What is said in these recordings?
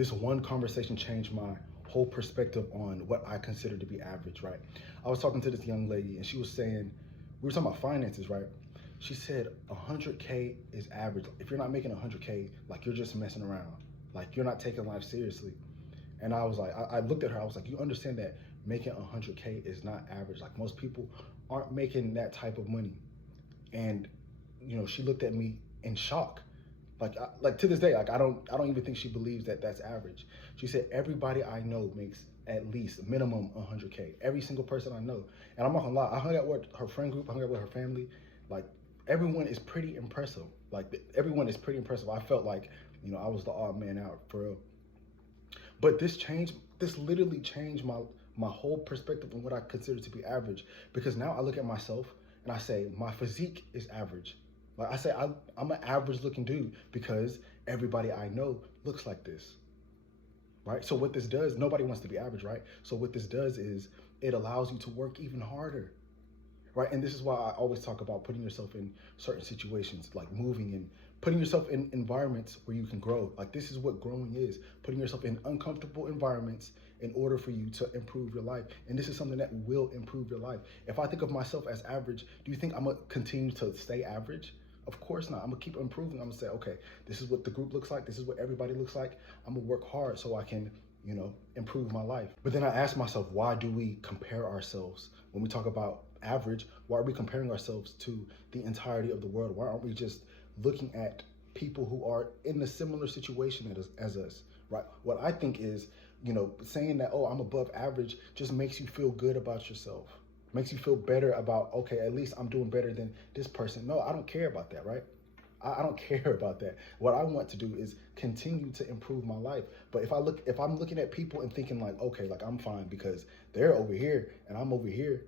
this one conversation changed my whole perspective on what I consider to be average, right? I was talking to this young lady and she was saying, we were talking about finances, right? She said 100K is average. If you're not making 100K, like you're just messing around. Like you're not taking life seriously. And I was like, I looked at her, I was like, you understand that making 100K is not average. Like most people aren't making that type of money. And, she looked at me in shock. Like to this day, like I don't even think she believes that that's average. She said everybody I know makes at least minimum 100K. Every single person I know, and I'm not gonna lie, I hung out with her friend group, I hung out with her family. Like everyone is pretty impressive. Like everyone is pretty impressive. I felt like I was the odd man out for real. But this literally changed my whole perspective on what I consider to be average. Because now I look at myself and I say my physique is average. Like I say, I'm an average looking dude because everybody I know looks like this, right? So what this does, nobody wants to be average, right? So what this does is it allows you to work even harder, right? And this is why I always talk about putting yourself in certain situations, like moving and putting yourself in environments where you can grow. Like this is what growing is, putting yourself in uncomfortable environments in order for you to improve your life. And this is something that will improve your life. If I think of myself as average, do you think I'm gonna continue to stay average? Of course not. I'm gonna keep improving. I'm gonna say, okay, this is what the group looks like. This is what everybody looks like. I'm gonna work hard so I can, improve my life. But then I ask myself, why do we compare ourselves when we talk about average? Why are we comparing ourselves to the entirety of the world? Why aren't we just looking at people who are in a similar situation as us, right? What I think is, saying that, oh, I'm above average just makes you feel good about yourself. Makes you feel better about, okay, at least I'm doing better than this person. No, I don't care about that, right? I don't care about that. What I want to do is continue to improve my life. But if I'm looking at people and thinking like, okay, like I'm fine because they're over here and I'm over here,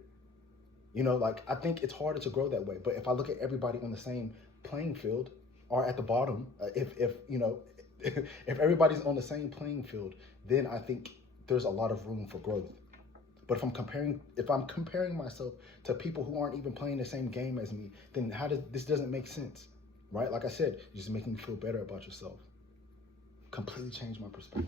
like I think it's harder to grow that way. But if I look at everybody on the same playing field or at the bottom, if if everybody's on the same playing field, then I think there's a lot of room for growth. But if I'm comparing myself to people who aren't even playing the same game as me, then this doesn't make sense, right? Like I said, you're just making me feel better about yourself. Completely changed my perspective.